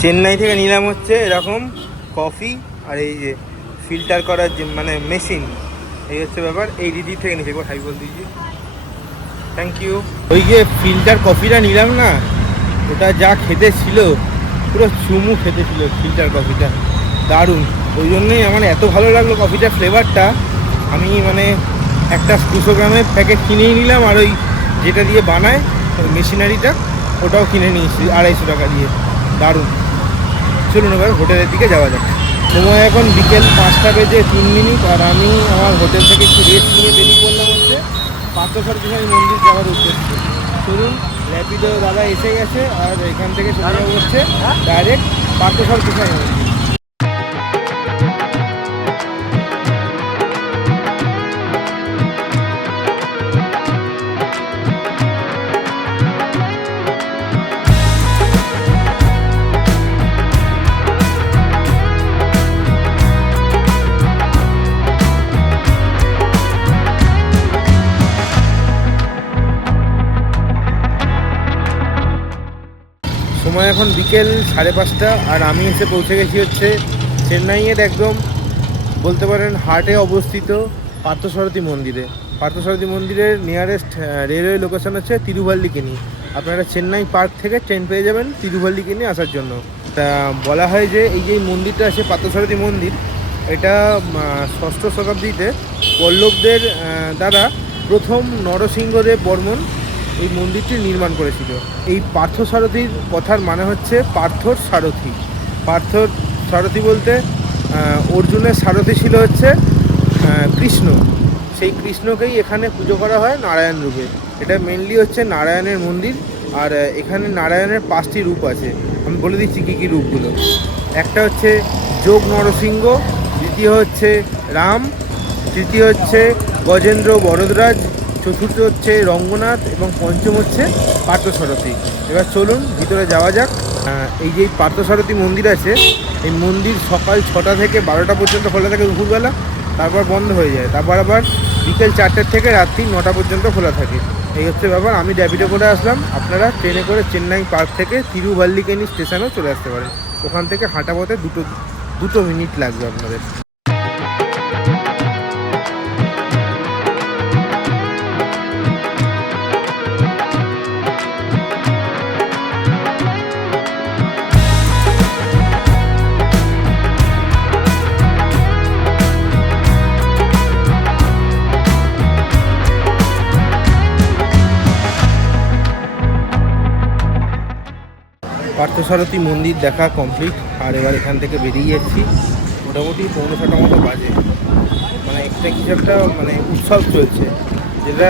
চেন্নাই থেকে নিলাম হচ্ছে এরকম কফি, আর এই যে ফিল্টার করার যে মানে মেশিন, এই হচ্ছে ব্যাপার। এই দিদির থেকে নিয়েছি, একবার হাই বল দিয়েছি, থ্যাংক ইউ। ওই যে ফিল্টার কফিটা নিলাম না, ওটা যা খেতে ছিল, পুরো চুমু খেতে ছিল ফিল্টার কফিটা, দারুণ। ওই জন্যই আমার এত ভালো লাগলো কফিটার ফ্লেভারটা। আমি মানে একটা 200 গ্রামের প্যাকেট কিনেই নিলাম, আর ওই যেটা দিয়ে বানায় ওই মেশিনারিটা, ওটাও কিনে নিয়েছি 250 টাকা দিয়ে, দারুণ। চলুন এবার হোটেলের দিকে যাওয়া যাক। সময় এখন বিকেল 5টা বেজে 3 মিনিট, আর আমি আমার হোটেল থেকে একটু রেস্ট নিয়ে বেরিয়ে পড়লাম হচ্ছে পার্থসারথী স্বামী মন্দির যাওয়ার উদ্দেশ্যে। চলুন, র্যাপিডো দাদা এসে গেছে, আর এখান থেকে চলে যাবো হচ্ছে ডাইরেক্ট পার্থসারথী স্বামী মন্দির। সময় এখন বিকেল 5:30, আর আমি এসে পৌঁছে গেছি হচ্ছে চেন্নাইয়ের একদম বলতে পারেন হার্টে অবস্থিত পার্থসারথী মন্দিরে। পার্থসারথী মন্দিরের নিয়ারেস্ট রেলওয়ে লোকেশন হচ্ছে তিরুভাল্লিকেনি। আপনারা চেন্নাই পার্ক থেকে ট্রেন পেয়ে যাবেন তিরুভাল্লিকেনি আসার জন্য। তা বলা হয় যে এই যে মন্দিরটা আছে পার্থসারথী মন্দির, এটা 6ষ্ঠ শতাব্দীতে পল্লবদের দ্বারা প্রথম নরসিংহদেব বর্মন এই মন্দিরটি নির্মাণ করেছিল। এই পার্থসারথীর কথার মানে হচ্ছে পার্থর সারথি। পার্থর সারথি বলতে অর্জুনের সারথি ছিল হচ্ছে কৃষ্ণ, সেই কৃষ্ণকেই এখানে পুজো করা হয় নারায়ণ রূপে। এটা মেনলি হচ্ছে নারায়ণের মন্দির, আর এখানে নারায়ণের 5টি রূপ আছে। আমি বলে দিচ্ছি কী কী রূপগুলো। একটা হচ্ছে যোগ নরসিংহ, দ্বিতীয় হচ্ছে রাম, তৃতীয় হচ্ছে গজেন্দ্র বরদরাজ, চতুর্থ হচ্ছে রঙ্গনাথ, এবং পঞ্চম হচ্ছে পার্থসারথী। এবার চলুন ভিতরে যাওয়া যাক। এই যে পার্থসারথী মন্দির আছে, এই মন্দির সকাল 6টা থেকে 12টা পর্যন্ত খোলা থাকে দুপুরবেলা, তারপর বন্ধ হয়ে যায়, তারপর আবার বিকেল 4টের থেকে রাত্রি 9টা পর্যন্ত খোলা থাকে। এই হচ্ছে ব্যাপার। আমি র্যাপিডো করে আসলাম, আপনারা ট্রেনে করে চেন্নাই পার্ক থেকে তিরুভাল্লিকেনি স্টেশনেও চলে আসতে পারেন। ওখান থেকে হাঁটা পথে দুটো মিনিট লাগবে আপনাদের। পার্থসারথী মন্দির দেখা কমপ্লিট, আর এবার এখান থেকে বেরিয়ে যাচ্ছি। মোটামুটি 6:45 মতো বাজে, মানে একটা কিছু একটা মানে উৎসব চলছে, যেটা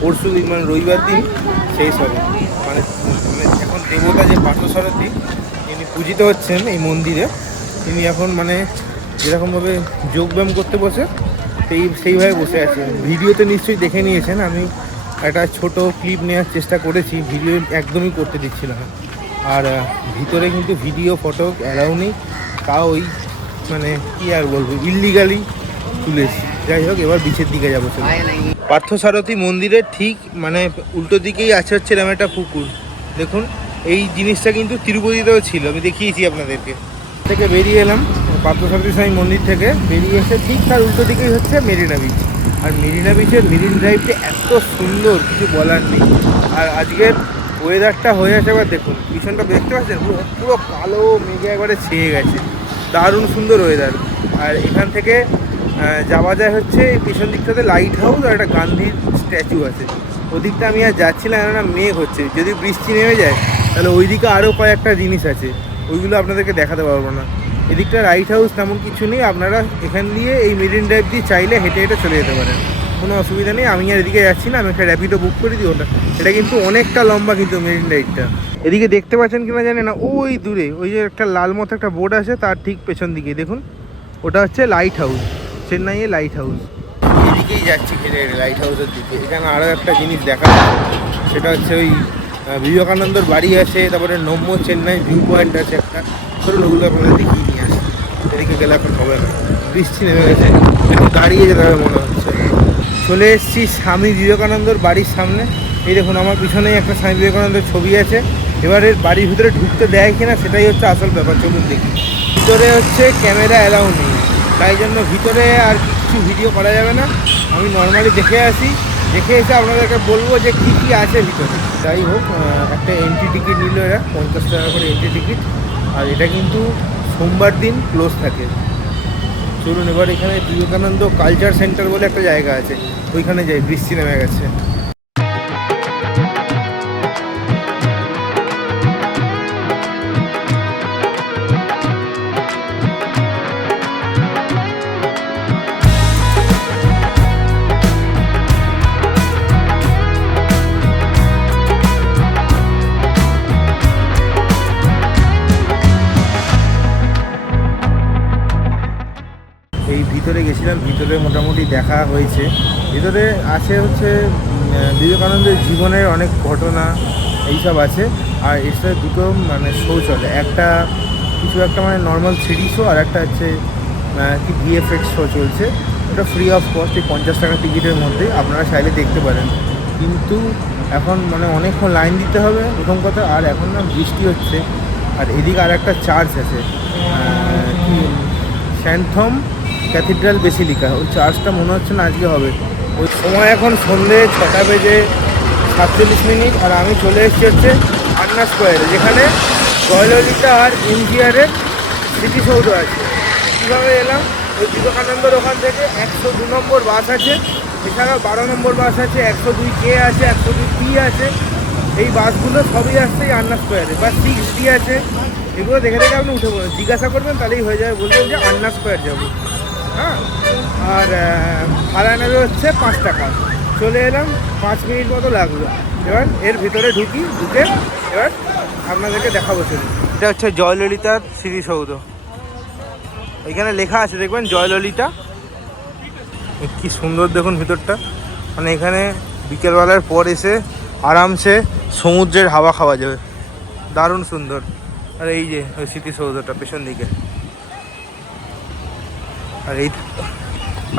পরশু দিন মানে রবিবার দিন শেষ হবে। মানে এখন দেবতা যে পার্থসারথী তিনি পূজিত হচ্ছেন এই মন্দিরে, তিনি এখন মানে যেরকমভাবে যোগব্যায়াম করতে বসে সেইভাবে বসে আছেন। ভিডিওতে নিশ্চয়ই দেখে নিয়েছেন, আমি একটা ছোট ক্লিপ নেওয়ার চেষ্টা করেছি, ভিডিও একদমই করতে দিচ্ছিল না। আর ভিতরে কিন্তু ভিডিও ফটো অ্যালাউ নেই, তাও ওই মানে কি আর বলবো, ইল্লিগালি তুলেছি। যাই হোক, এবার বিচের দিকে যাবো। পার্থসারথী মন্দিরের ঠিক মানে উল্টো দিকেই আছে হচ্ছে এরকম একটা পুকুর। দেখুন, এই জিনিসটা কিন্তু তিরুপতিতেও ছিল, আমি দেখিয়েছি আপনাদেরকে। থেকে বেরিয়ে এলাম পার্থসারথী স্বামী মন্দির থেকে, বেরিয়ে এসে ঠিক তার উল্টো দিকেই হচ্ছে মেরিনা বিচ। আর মেরিনা বিচের মেরিন ড্রাইভটা এত সুন্দর, কিছু বলার নেই। আর আজকের ওয়েদারটা হয়ে আছে, এবার দেখুন পিছনটা দেখতে পাচ্ছেন, পুরো পুরো কালো মেঘে একবারে ছেয়ে গেছে, দারুণ সুন্দর ওয়েদার। আর এখান থেকে যাওয়া যায় হচ্ছে পিছন দিকটাতে লাইট হাউস আর একটা গান্ধীর স্ট্যাচু আছে। ওদিকটা আমি আর যাচ্ছিলাম, কেননা মেঘ হচ্ছে, যদি বৃষ্টি নেমে যায় তাহলে ওইদিকে আরও কয়েকটা জিনিস আছে, ওইগুলো আপনাদেরকে দেখাতে পারবো না। এদিকটা লাইট হাউস তেমন কিছু নেই, আপনারা এখান দিয়ে এই মেরিন ড্রাইভ দিয়ে চাইলে হেঁটে হেঁটে চলে যেতে পারেন, কোনো অসুবিধা নেই। আমি আর এদিকে যাচ্ছি না, আমি একটা র্যাপিডো বুক করে দিই। ওটা এটা কিন্তু অনেকটা লম্বা কিন্তু মেরিন ড্রাইভটা। এদিকে দেখতে পাচ্ছেন কিনা জানি না, ওই দূরে ওই যে একটা লাল মতো একটা বোর্ড আছে, তার ঠিক পেছন দিকে দেখুন, ওটা হচ্ছে লাইট হাউস, চেন্নাইয়ে লাইট হাউস। এদিকেই যাচ্ছি ঘেরে লাইট হাউসের দিকে। এখানে আরও একটা জিনিস দেখা যায়, সেটা হচ্ছে ওই বিবেকানন্দর বাড়ি আছে, তারপরে নম্য চেন্নাই ভিউ পয়েন্ট আছে একটা। ধরুন ওগুলো আপনাদের দেখিয়ে নিয়ে আসি। এদিকে গেলে এখন হবে না, বৃষ্টি নেমে গেছে, দাঁড়িয়ে যেতে হবে মনে হচ্ছে। চলে এসেছি স্বামী বিবেকানন্দর বাড়ির সামনে। এই দেখুন, আমার পিছনেই একটা স্বামী বিবেকানন্দের ছবি আছে। এবারে বাড়ির ভিতরে ঢুকতে দেয় কিনা সেটাই হচ্ছে আসল ব্যাপার, চলুন দেখি। ভিতরে হচ্ছে ক্যামেরা অ্যালাউ নেই, তাই জন্য ভিতরে আর কিছু ভিডিও করা যাবে না। আমি নর্মালি দেখে আসি, দেখে এসে আপনাদেরকে বলবো যে কী কী আছে ভিতরে। যাই হোক, একটা এন্ট্রি টিকিট নিল এরা, 50 টাকা করে এন্ট্রি টিকিট। আর এটা কিন্তু সোমবার দিন ক্লোজ থাকে। চলুন এবার এখানে বিবেকানন্দ কালচার সেন্টার বলে একটা জায়গা আছে, ওইখানে যাই, বৃষ্টি নেমে গেছে। এই ভিতরে গেছিলাম, ভিতরে মোটামুটি দেখা হয়েছে। ভিতরে আছে হচ্ছে বিবেকানন্দের জীবনের অনেক ঘটনা এইসব আছে। আর এর সাথে দুটো মানে শো চলে, একটা কিছু একটা মানে নর্মাল 3D শো, আর একটা হচ্ছে কি ভিএফএক্স শো চলছে। ওটা ফ্রি অফ কস্ট, এই 50 টাকা টিকিটের মধ্যে আপনারা চাইলে দেখতে পারেন। কিন্তু এখন মানে অনেকক্ষণ লাইন দিতে হবে প্রথম কথা, আর এখন না বৃষ্টি হচ্ছে। আর এদিকে আর একটা চার্চ আছে, কি স্যান্থম ক্যাথিড্রাল বেসিলিকা, ওই চার্জটা মনে হচ্ছে না আজকে হবে। ওই সময় এখন সন্ধ্যে 6:47। আর আমি চলে এসেছি হচ্ছে আন্না স্কোয়ারে, যেখানে জয়ললিতা আর এমজিআরের স্মৃতিসৌধ আছে। কীভাবে এলাম, ওই বিবেকানন্দর ওখান থেকে 102 নম্বর বাস আছে, এছাড়াও 12 নম্বর বাস আছে, 102K আছে, 102P আছে। এই বাসগুলো সবই আসছে এই আন্না স্কোয়ারে। বা 6D আছে, এগুলো দেখে দেখে আপনি উঠে পড়বেন, জিজ্ঞাসা করবেন তাহলেই হয়ে যাবে, বলবেন যে আন্না স্কোয়ার যাবো। হ্যাঁ, আর ভাড়া নেবে হচ্ছে 5 টাকা। চলে এলাম, 5 মিনিট মতো লাগলো। এবার এর ভিতরে ঢুকে এবার আপনাদেরকে দেখাবো। চলুন, এটা হচ্ছে জয়ললিতার স্মৃতিসৌধ। এখানে লেখা আছে দেখবেন জয়ললিতা, কি সুন্দর দেখুন ভিতরটা। মানে এখানে বিকেলবেলার পর এসে আরামসে সমুদ্রের হাওয়া খাওয়া যাবে, দারুণ সুন্দর। আর এই যে ওই স্মৃতিসৌধটা পেছন দিকে,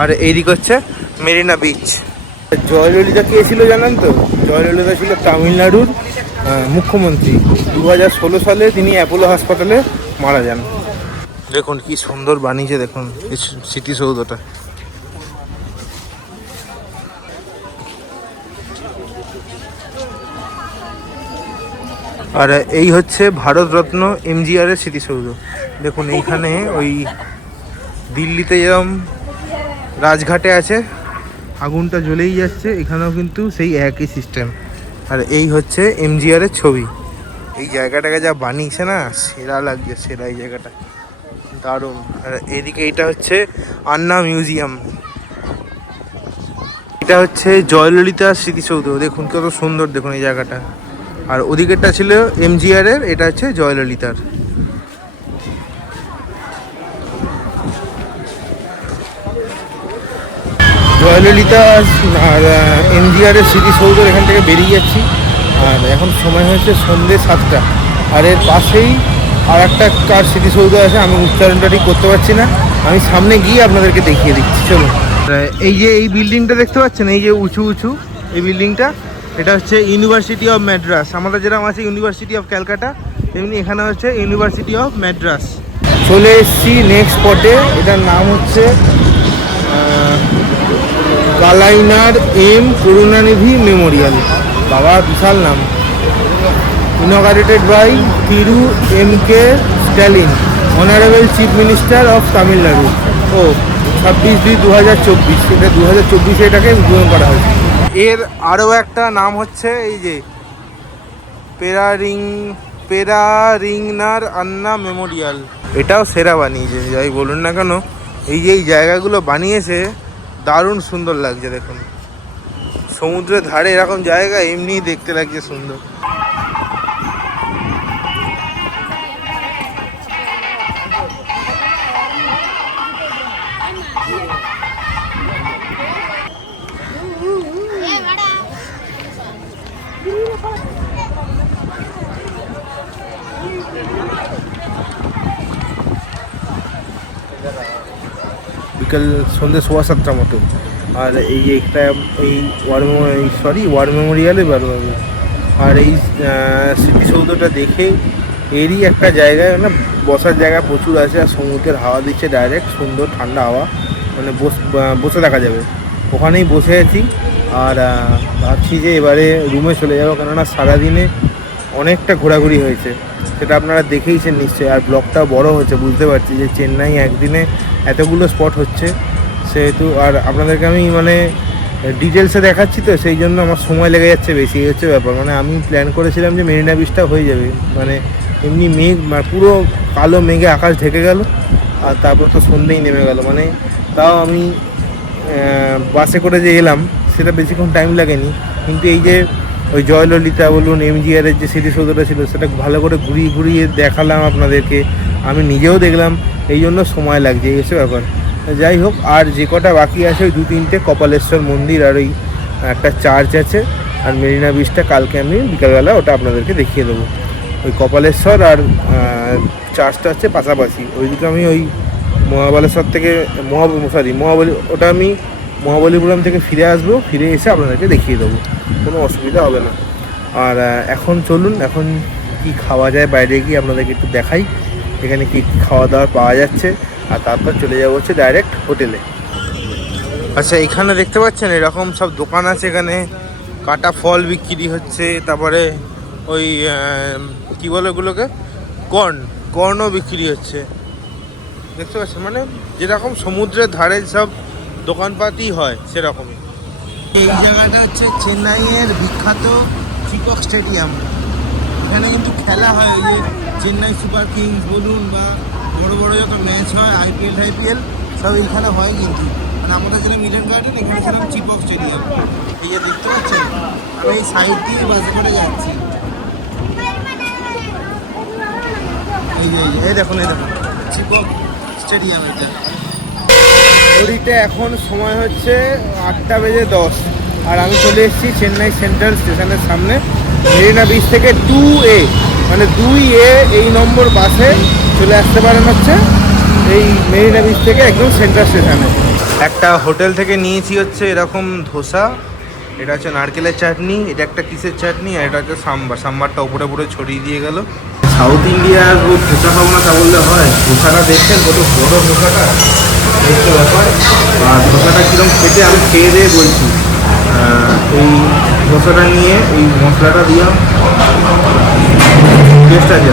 আর এইদিকে হচ্ছে মেরিনা বিচ। জয়ললিতা কে ছিল জানেন তো? জয়ললিতা ছিল তামিলনাড়ুর মুখ্যমন্ত্রী। 2016 সালে তিনি অ্যাপোলো হাসপাতালে মারা যান। দেখুন কি সুন্দর বানিয়েছে, দেখুন এই স্মৃতিসৌধটা। আর এই হচ্ছে ভারতরত্ন এমজিআরের স্মৃতিসৌধ। দেখুন এইখানে ওই দিল্লিতে যেরকম রাজঘাটে আছে আগুনটা জ্বলেই যাচ্ছে, এখানেও কিন্তু সেই একই সিস্টেম। আর এই হচ্ছে এমজিআরের ছবি। এই জায়গাটাকে যা বানিয়েছে না, সেরা লাগছে, সেরা এই জায়গাটা দারুণ। আর এদিকে এটা হচ্ছে আন্না মিউজিয়াম, এটা হচ্ছে জয়ললিতার স্মৃতিসৌধ। দেখুন কত সুন্দর, দেখুন এই জায়গাটা। আর ওদিকেরটা ছিল এমজিআরের, এটা হচ্ছে জয়ললিতার। জয়ললিতা আর এমজিআরের স্মৃতিসৌধ এখান থেকে বেরিয়ে যাচ্ছি। আর এখন সময় হয়েছে সন্ধ্যে 7টা। আর এর পাশেই আর একটা কার স্মৃতিসৌধ আছে, আমি উচ্চারণটা ঠিক করতে পারছি না, আমি সামনে গিয়ে আপনাদেরকে দেখিয়ে দিচ্ছি। চলুন। এই যে এই বিল্ডিংটা দেখতে পাচ্ছেন, এই যে উঁচু উঁচু এই বিল্ডিংটা, এটা হচ্ছে ইউনিভার্সিটি অফ ম্যাড্রাস। আমাদের যেরকম আছে ইউনিভার্সিটি অফ ক্যালকাটা, তেমনি এখানে হচ্ছে ইউনিভার্সিটি অফ ম্যাড্রাস। চলে এসেছি নেক্সট স্পটে। এটার নাম হচ্ছে কালাইনার এম করুণানিধি মেমোরিয়াল। বাবা, বিশাল নাম। Inaugurated by Thiru M K Stalin, honourable chief minister of Tamil Nadu. ও 26/2/2024, এটা 2024-এ এটাকে উদ্বোধন করা হয়েছে। এর আরও একটা নাম হচ্ছে এই যে পেরারিংনার আন্না মেমোরিয়াল। এটাও সেরা বানিয়েছে, যাই বলুন না কেন। এই যে এই জায়গাগুলো বানিয়েছে দারুণ সুন্দর লাগছে। দেখুন, সমুদ্রের ধারে এরকম জায়গা এমনিই দেখতে লাগছে সুন্দর। বিকেল সন্ধ্যে 7:15 মতো। আর এই একটা এই ওয়ার মেমোরিয়ালে বেরোবে। আর এই স্মৃতিসৌধটা দেখে এরই একটা জায়গায় না বসার জায়গা প্রচুর আছে, আর সমুদ্রের হাওয়া দিচ্ছে ডাইরেক্ট, সুন্দর ঠান্ডা হাওয়া, মানে বসে দেখা যাবে। ওখানেই বসে আছি। আর ভাবছি যে এবারে রুমে চলে যাবো, কেননা সারাদিনে অনেকটা ঘোরাঘুরি হয়েছে, সেটা আপনারা দেখেইছেন নিশ্চয়ই। আর ব্লগটাও বড় হচ্ছে, বুঝতে পারছি যে চেন্নাই একদিনে এতগুলো স্পট হচ্ছে সেহেতু। আর আপনাদেরকে আমি মানে ডিটেলসে দেখাচ্ছি তো, সেই জন্য আমার সময় লেগে যাচ্ছে বেশি, এই হচ্ছে ব্যাপার। মানে আমি প্ল্যান করেছিলাম যে মেরিনা বিচটা হয়ে যাবে, মানে এমনি মেঘ, মানে পুরো কালো মেঘে আকাশ ঢেকে গেল, আর তারপর তো সন্ধ্যেই নেমে গেল। মানে তাও আমি বাসে করে যে এলাম সেটা বেশিক্ষণ টাইম লাগেনি, কিন্তু এই যে ওই জয়ললিতা বলুন, এমজিআরের যে স্মৃতিসৌধটা ছিল সেটা ভালো করে ঘুরিয়ে ঘুরিয়ে দেখালাম আপনাদেরকে, আমি নিজেও দেখলাম, এই জন্য সময় লাগছে, এই হচ্ছে ব্যাপার। যাই হোক, আর যে কটা বাকি আছে ওই 2-3টে কপালেশ্বর মন্দির আর ওই একটা চার্চ আছে, আর মেরিনা বিচটা কালকে আমি বিকালবেলা ওটা আপনাদেরকে দেখিয়ে দেবো। ওই কপালেশ্বর আর চার্চটা হচ্ছে পাশাপাশি, ওই দুটো আমি ওই মহাবালেশ্বর থেকে ওটা আমি মহাবলীপুরম থেকে ফিরে আসবো, ফিরে এসে আপনাদেরকে দেখিয়ে দেবো, কোনো অসুবিধা হবে না। আর এখন চলুন, এখন কি খাওয়া যায় বাইরে গিয়ে আপনাদেরকে একটু দেখাই এখানে কি খাওয়া দাওয়া পাওয়া যাচ্ছে, আর তারপর চলে যাবো হচ্ছে ডাইরেক্ট হোটেলে। আচ্ছা, এখানে দেখতে পাচ্ছেন এরকম সব দোকান আছে, এখানে কাটা ফল বিক্রি হচ্ছে, তারপরে ওই কী বলে ওগুলোকে, কর্নও বিক্রি হচ্ছে, দেখতে পাচ্ছেন। মানে যেরকম সমুদ্রের ধারে সব দোকানপাতি হয় সেরকমই। এই জায়গাটা হচ্ছে চেন্নাইয়ের বিখ্যাত চিপক স্টেডিয়াম। এখানে কিন্তু খেলা হয়, ওই যে চেন্নাই সুপার কিংস বলুন বা বড় বড় যত ম্যাচ হয়, আইপিএল সব এইখানে হয়। কিন্তু মানে আমাদের যেন মিডেন গার্ডেন, এখানে ছিলাম চিপক স্টেডিয়াম। এই যে দেখতে পাচ্ছেন, আমি এই সাইড দিয়ে বাসে করে যাচ্ছি। এই দেখুন চিপক স্টেডিয়াম। এটা ঘড়িতে এখন সময় হচ্ছে 8:10, আর আমি চলে এসেছি চেন্নাই সেন্ট্রাল স্টেশনের সামনে। মেরিনা বিচ থেকে 2A, মানে 2A এই নম্বর বাসে চলে আসতে পারেন হচ্ছে এই মেরিনা বিচ থেকে একদম সেন্ট্রাল স্টেশনে। একটা হোটেল থেকে নিয়েছি হচ্ছে এরকম ধোসা, এটা হচ্ছে নারকেলের চাটনি, এটা একটা কিসের চাটনি, আর এটা হচ্ছে সাম্বারটা উপরে পুরো ছড়িয়ে দিয়ে গেল। সাউথ ইন্ডিয়ার ধোসা খাবো না তা বললে হয়, ধোসাটা দেখছেন কত বড় ধোসাটা, দেখতে ব্যাপার। আর ধোসাটা কীরকম খেতে আমি খেয়ে দিয়ে বলছি। এই ধোসাটা নিয়ে এই মশলাটা দিলাম, টেস্ট আছে।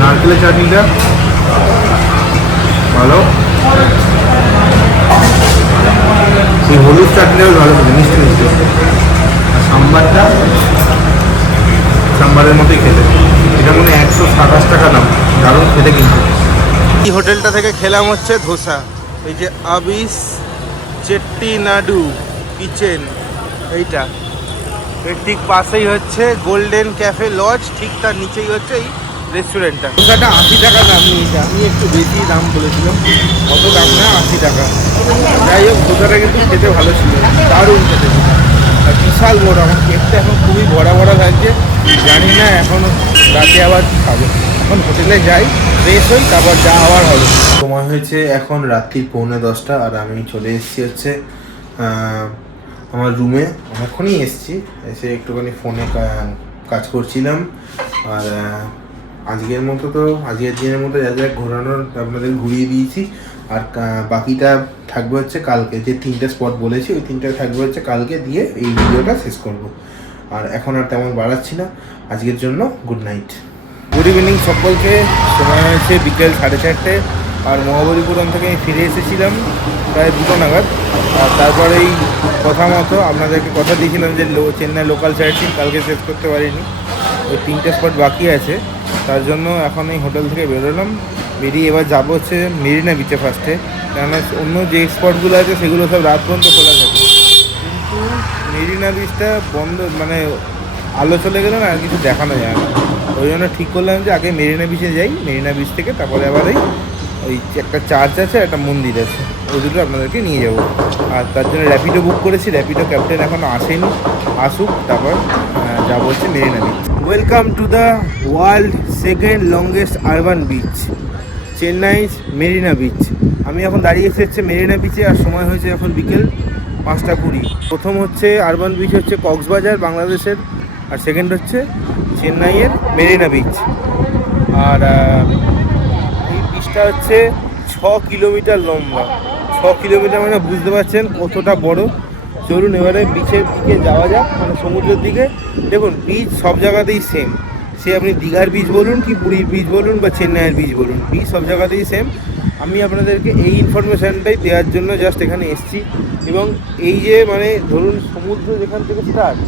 নারকেলের চাটনিটা ভালো, এই হলুদ চাটনিটাও ভালো খেতে, মিষ্টি মিষ্টি। আর সাম্বারের মতোই খেতে, এটা মনে 127 টাকা দাম, দারুণ খেতে। কিন্তু এই হোটেলটা থেকে খেলাম হচ্ছে ধোসা, এই যে আবিস চেট্টিনাডু কিচেন, এইটা এর ঠিক পাশেই হচ্ছে গোল্ডেন ক্যাফে লজ, ঠিক তার নিচেই হচ্ছে এই রেস্টুরেন্টটা। ধোসাটা 80 টাকা দাম নিয়েছে, আমি একটু বেশি দাম বলেছিলাম, অত দাম না, 80 টাকা। যাই হোক ধোসাটা কিন্তু খেতে ভালো ছিল, দারুণ খেতে ছিল। আর বিশাল বড়, আমার পেটটা এখন খুবই ভরা ভরা থাকছে, জানি না এখনও রাতে আবার কী খাবো। এখন হোটেলে যাই, ফ্রেশ হই, তারপর যা হওয়ার হবে। সময় হয়েছে এখন রাত্রি 9:45 আর আমি চলে এসেছি হচ্ছে আমার রুমে। অনেকক্ষণই এসেছি, এসে একটুখানি ফোনে কাজ করছিলাম। আর আজকের দিনের মতো যা যা ঘোরানোর আপনাদের ঘুরিয়ে দিয়েছি। আর বাকিটা থাকবে হচ্ছে কালকে, যে 3টে স্পট বলেছি ওই 3টে থাকবে হচ্ছে কালকে, দিয়ে এই ভিডিওটা শেষ করব। আর এখন আর তেমন বাড়াচ্ছি না, আজকের জন্য গুড নাইট। গুড ইভিনিং সকলকে। সময় হয়েছে বিকেল 4:30, আর মহাবলীপুরম থেকে আমি ফিরে এসেছিলাম প্রায় 2টো নাগাদ। আর তারপরেই কথা মতো আপনাদেরকে কথা দিয়েছিলাম যে চেন্নাই লোকাল সাইট সিন কালকে শেষ করতে পারিনি, ওই 3টে স্পট বাকি আছে। তার জন্য এখন এই হোটেল থেকে বেরোলাম, বেরিয়ে এবার যাবো হচ্ছে মেরিনা বিচে ফার্স্টে, কেননা অন্য যে স্পটগুলো আছে সেগুলো সব রাত পর্যন্ত খোলা থাকে, কিন্তু মেরিনা বিচটা বন্ধ, মানে আলো চলে গেলে না আর কিছু দেখানো যায় না। ওই জন্য ঠিক করলাম যে আগে মেরিনা বিচে যাই, মেরিনা বিচ থেকে তারপরে আবার ওই একটা চার্চ আছে, একটা মন্দির আছে, ওই দুটো আপনাদেরকে নিয়ে যাব। আর তার জন্য র্যাপিডো বুক করেছি, র্যাপিডো ক্যাপ্টেন এখনও আসেনি, আসুক তারপর যাবো হচ্ছে Marina beach. Welcome to the world second longest urban beach, Chennai Marina beach. আমি এখন দাঁড়িয়ে এসেছি মেরিনা বিচে, আর সময় হয়েছে এখন বিকেল 5:20। প্রথম হচ্ছে আরবান বিচ হচ্ছে কক্সবাজার বাংলাদেশের, আর সেকেন্ড হচ্ছে চেন্নাইয়ের মেরিনা বিচ। আর এই বিচটা হচ্ছে 6 কিলোমিটার লম্বা। 6 কিলোমিটার মানে বুঝতে পারছেন কতটা বড়। চলুন এবারে বিচের দিকে যাওয়া যাক, মানে সমুদ্রের দিকে। দেখুন বিচ সব জায়গাতেই সেম, সে আপনি দীঘার বিচ বলুন কি পুরীর বিচ বলুন বা চেন্নাইয়ের বিচ বলুন, বিচ সব জায়গাতেই সেম। আমি আপনাদেরকে এই ইনফরমেশানটাই দেওয়ার জন্য জাস্ট এখানে এসেছি। এবং এই যে মানে ধরুন সমুদ্র যেখান থেকে স্টার্ট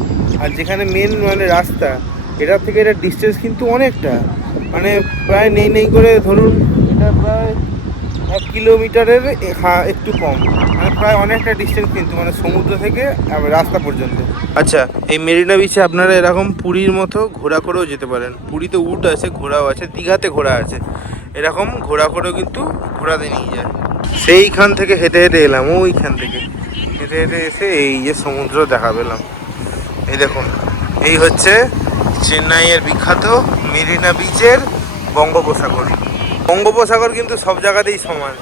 আর যেখানে মেন মানে রাস্তা, এটার থেকে এটা ডিস্টেন্স কিন্তু অনেকটা, মানে প্রায় নেই করে ধরুন এটা প্রায় 1 কিলোমিটারের একটু কম, মানে প্রায় অনেকটা ডিস্টেন্স কিন্তু, মানে সমুদ্র থেকে রাস্তা পর্যন্ত। আচ্ছা, এই মেরিনা বিচে আপনারা এরকম পুরীর মতো ঘোড়া করেও যেতে পারেন। পুরীতে উট আছে, ঘোড়াও আছে, দীঘাতে ঘোড়া আছে, এরকম ঘোড়া করেও কিন্তু ঘোড়াতে নিয়ে যায়। সেইখান থেকে হেঁটে হেঁটে এলাম, ওইখান থেকে হেঁটে হেঁটে এসে এই যে সমুদ্র দেখা পেলাম। এই দেখুন, এই হচ্ছে চেন্নাইয়ের বিখ্যাত মেরিনা বিচের বঙ্গোপসাগর। বঙ্গোপসাগর কিন্তু সব জায়গাতেই সমান,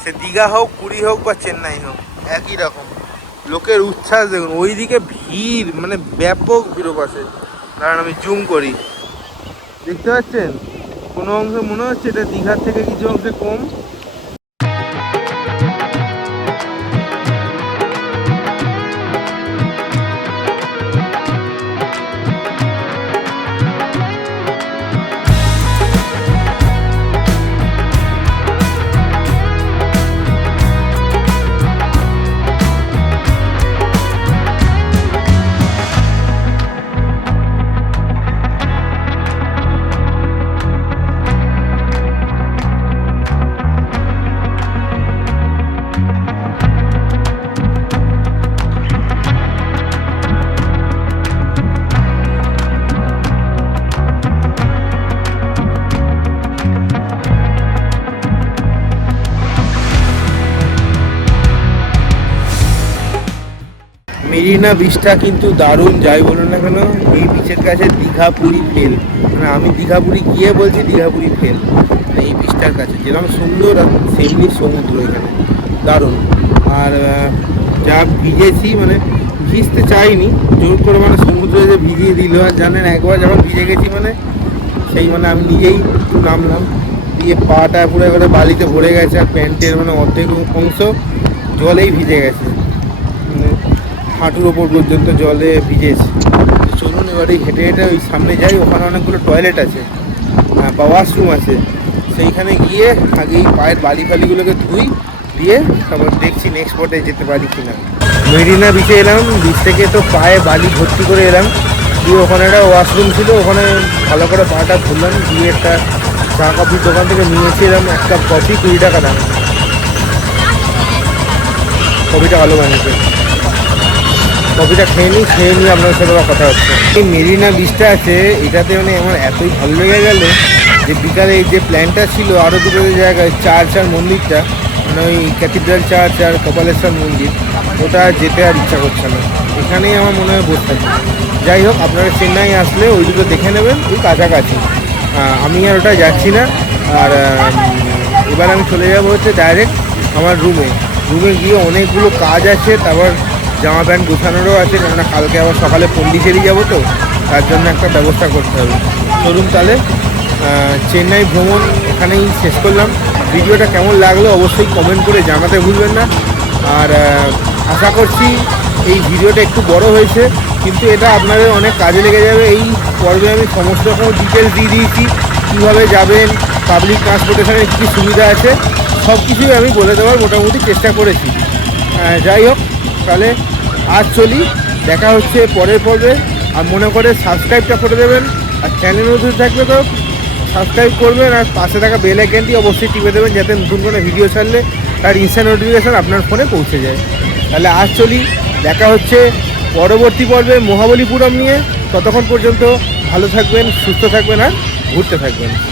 সে দীঘা হোক, পুরী হোক বা চেন্নাই হোক, একই রকম। লোকের উচ্ছ্বাস দেখুন, ওইদিকে ভিড়, মানে ব্যাপক ভিড় আছে। কারণ আমি জুম করি, দেখতে পাচ্ছেন কোনো অংশে মনে হচ্ছে এটা দীঘার থেকে কিছু অংশে কম। মেরিনা বিচটা কিন্তু দারুণ, যাই বলুন না কেন এই বিচের কাছে দীঘা পুরী ফেল। মানে আমি দীঘা পুরী গিয়ে বলছি দীঘা পুরী ফেল, মানে এই বিচটার কাছে যেরকম সুন্দর আর সেমনি সমুদ্র এখানে দারুণ। আর যা ভিজেছি, মানে ভিজতে চাইনি, জোর করে মানে সমুদ্রে যে ভিজিয়ে দিল। আর জানেন একবার যখন ভিজে গেছি মানে সেই মানে আমি নিজেই নামলাম, দিয়ে পাটা পুরো করে বালিতে ভরে গেছে, আর প্যান্টের মানে অর্ধেক অংশ জলেই ভিজে গেছে, হাঁটুর ওপর পর্যন্ত জলে ভিজেছে। চলুন এবারে হেঁটে হেঁটে ওই সামনে যাই, ওখানে অনেকগুলো টয়লেট আছে বা ওয়াশরুম আছে, সেইখানে গিয়ে আগে এই পায়ের বালি ফালিগুলোকে ধুই, দিয়ে তারপর দেখছি নেক্সট স্পটে যেতে পারি কিনা। মেরিনা বিচে এলাম, বিচ থেকে তো পায়ে বালি ভর্তি করে এলাম, দিয়ে ওখানে একটা ওয়াশরুম ছিল, ওখানে ভালো করে পাটা ধুলাম, দিয়ে একটা চা কফির দোকান থেকে নিয়েছিলাম এক কাপ কফি, 20 টাকা দাম। কফিটা ভালো বানিয়েছে, কফিটা খেয়ে নিয়ে আপনার সাথে কথা হচ্ছে। এই মেরিনা বিচটা আছে, এটাতে মানে আমার এতই ভালো লেগে গেল, যে বিকালে যে প্ল্যানটা ছিল আরও দুটো জায়গায় চার্চ আর মন্দিরটা, মানে ওই ক্যাথিড্রাল চার্চ আর কপালেশ্বর মন্দির, ওটা যেতে আর ইচ্ছা করছে না, এখানেই আমার মনে হয় বসে থাকি। যাই হোক, আপনারা চেন্নাই আসলে ওই দুটো দেখে নেবেন, ওই কাছাকাছি। আমি আর ওটা যাচ্ছি না। আর এবার আমি চলে যাবো হচ্ছে ডাইরেক্ট আমার রুমে গিয়ে অনেকগুলো কাজ আছে, তারপর জামা প্যান্ট গোছানোরও আছে, কেননা কালকে আবার সকালে পন্ডিচেরি যাবো, তো তার জন্য একটা ব্যবস্থা করতে হবে। চলুন তাহলে, চেন্নাই ভ্রমণ এখানেই শেষ করলাম। ভিডিওটা কেমন লাগলো অবশ্যই কমেন্ট করে জানাতে ভুলবেন না। আর আশা করছি এই ভিডিওটা একটু বড় হয়েছে, কিন্তু এটা আপনাদের অনেক কাজে লেগে যাবে। এই পর্বে আমি সমস্ত রকম ডিটেলস দিয়ে দিয়েছি, কীভাবে যাবেন, পাবলিক ট্রান্সপোর্টেশনের কী সুবিধা আছে, সব কিছুই আমি বলে দেওয়ার মোটামুটি চেষ্টা করেছি। যাই হোক, তাহলে আজ চলি, দেখা হচ্ছে পরের পর্বে। আর মনে করে সাবস্ক্রাইবটা করে দেবেন, আর চ্যানেল নতুন থাকলে তো সাবস্ক্রাইব করবেন, আর পাশে থাকা বেল আইকনটি অবশ্যই টিপে দেবেন, যাতে নতুন কোনো ভিডিও ছাড়লে তার ইনস্ট্যান্ট নোটিফিকেশান আপনার ফোনে পৌঁছে যায়। তাহলে আজ চলি, দেখা হচ্ছে পরবর্তী পর্বে মহাবলীপুরম নিয়ে। ততক্ষণ পর্যন্ত ভালো থাকবেন, সুস্থ থাকবেন আর ঘুরতে থাকবেন।